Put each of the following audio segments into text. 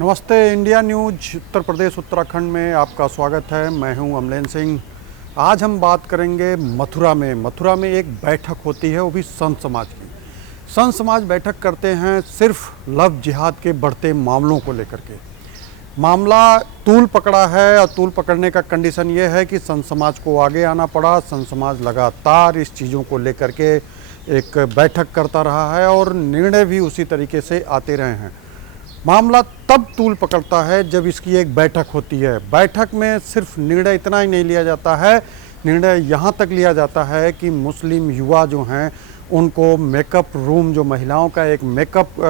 नमस्ते। India news Uttar Pradesh Uttarakhand में आपका स्वागत है। मैं हूं अमलेन सिंह। आज हम बात करेंगे मथुरा में एक बैठक होती है, वो भी संत समाज की। संत समाज बैठक करते हैं सिर्फ लव जिहाद के बढ़ते मामलों को लेकर के। मामला तूल पकड़ा है और तूल पकड़ने का कंडीशन ये है कि संत समाज को आगे आना पड़ा। संत समाज लगातार इस चीज़ों को लेकर के एक बैठक करता रहा है और निर्णय भी उसी तरीके से आते रहे हैं। मामला तब तूल पकड़ता है जब इसकी एक बैठक होती है। बैठक में सिर्फ निर्णय इतना ही नहीं लिया जाता है, निर्णय यहाँ तक लिया जाता है कि मुस्लिम युवा जो हैं उनको मेकअप रूम, जो महिलाओं का एक मेकअप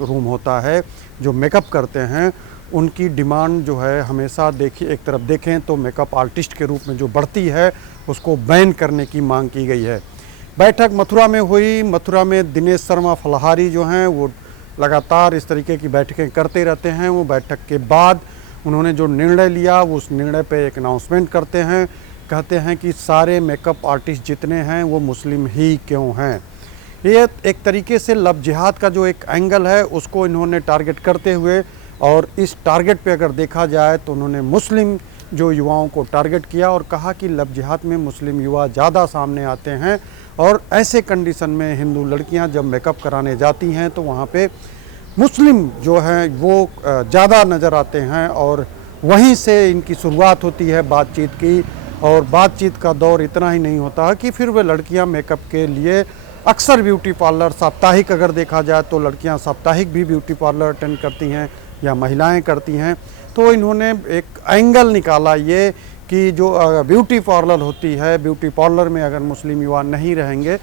रूम होता है, जो मेकअप करते हैं, उनकी डिमांड जो है हमेशा देखिए, एक तरफ देखें तो मेकअप आर्टिस्ट के रूप में जो बढ़ती है उसको बैन करने की मांग की गई है। बैठक मथुरा में हुई। मथुरा में दिनेश शर्मा फलाहारी जो हैं वो लगातार इस तरीके की बैठकें करते रहते हैं। वो बैठक के बाद उन्होंने जो निर्णय लिया वो उस निर्णय पे एक अनाउंसमेंट करते हैं, कहते हैं कि सारे मेकअप आर्टिस्ट जितने हैं वो मुस्लिम ही क्यों हैं। ये एक तरीके से लव जिहाद का जो एक एंगल है उसको इन्होंने टारगेट करते हुए, और इस टारगेट पे अगर देखा जाए तो उन्होंने मुस्लिम जो युवाओं को टारगेट किया और कहा कि लव जिहाद में मुस्लिम युवा ज़्यादा सामने आते हैं और ऐसे कंडीशन में हिंदू लड़कियां जब मेकअप कराने जाती हैं तो वहाँ पे मुस्लिम जो हैं वो ज़्यादा नज़र आते हैं और वहीं से इनकी शुरुआत होती है बातचीत की। और बातचीत का दौर इतना ही नहीं होता कि फिर वे लड़कियां मेकअप के लिए अक्सर ब्यूटी पार्लर, साप्ताहिक अगर देखा जाए तो लड़कियां साप्ताहिक भी ब्यूटी पार्लर अटेंड करती हैं या महिलाएं करती हैं। तो इन्होंने एक एंगल निकाला ये कि जो ब्यूटी पार्लर होती है, ब्यूटी पार्लर में अगर मुस्लिम युवा नहीं रहेंगे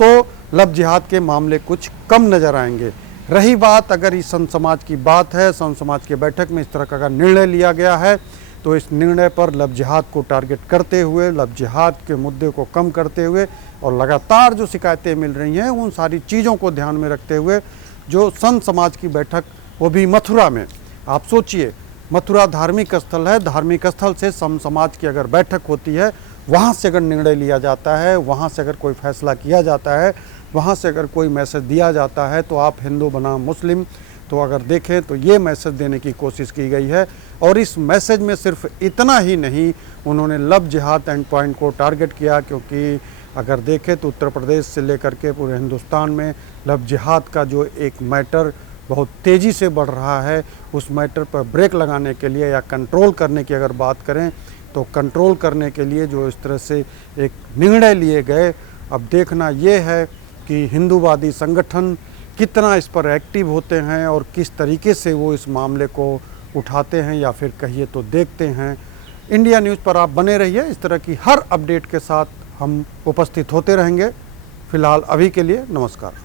तो लव जिहाद के मामले कुछ कम नज़र आएंगे। रही बात अगर इस संत समाज की बात है, संत समाज की बैठक में इस तरह का निर्णय लिया गया है तो इस निर्णय पर लव जिहाद को टारगेट करते हुए, लव जिहाद के मुद्दे को कम करते हुए और लगातार जो शिकायतें मिल रही हैं उन सारी चीज़ों को ध्यान में रखते हुए जो संत समाज की बैठक, वो भी मथुरा में। आप सोचिए, मथुरा धार्मिक स्थल है, धार्मिक स्थल से संत समाज की अगर बैठक होती है, वहाँ से अगर निर्णय लिया जाता है, वहाँ से अगर कोई फैसला किया जाता है, वहाँ से अगर कोई मैसेज दिया जाता है तो आप हिंदू बनाम मुस्लिम, तो अगर देखें तो ये मैसेज देने की कोशिश की गई है। और इस मैसेज में सिर्फ इतना ही नहीं, उन्होंने लव जिहाद एंड पॉइंट को टारगेट किया, क्योंकि अगर देखें तो उत्तर प्रदेश से लेकर के पूरे हिंदुस्तान में लव जिहाद का जो एक मैटर बहुत तेज़ी से बढ़ रहा है, उस मैटर पर ब्रेक लगाने के लिए या कंट्रोल करने की अगर बात करें तो कंट्रोल करने के लिए जो इस तरह से एक निर्णय लिए गए, अब देखना ये है कि हिंदूवादी संगठन कितना इस पर एक्टिव होते हैं और किस तरीके से वो इस मामले को उठाते हैं, या फिर कहिए तो देखते हैं। इंडिया न्यूज़ पर आप बने रहिए, इस तरह की हर अपडेट के साथ हम उपस्थित होते रहेंगे। फ़िलहाल अभी के लिए नमस्कार।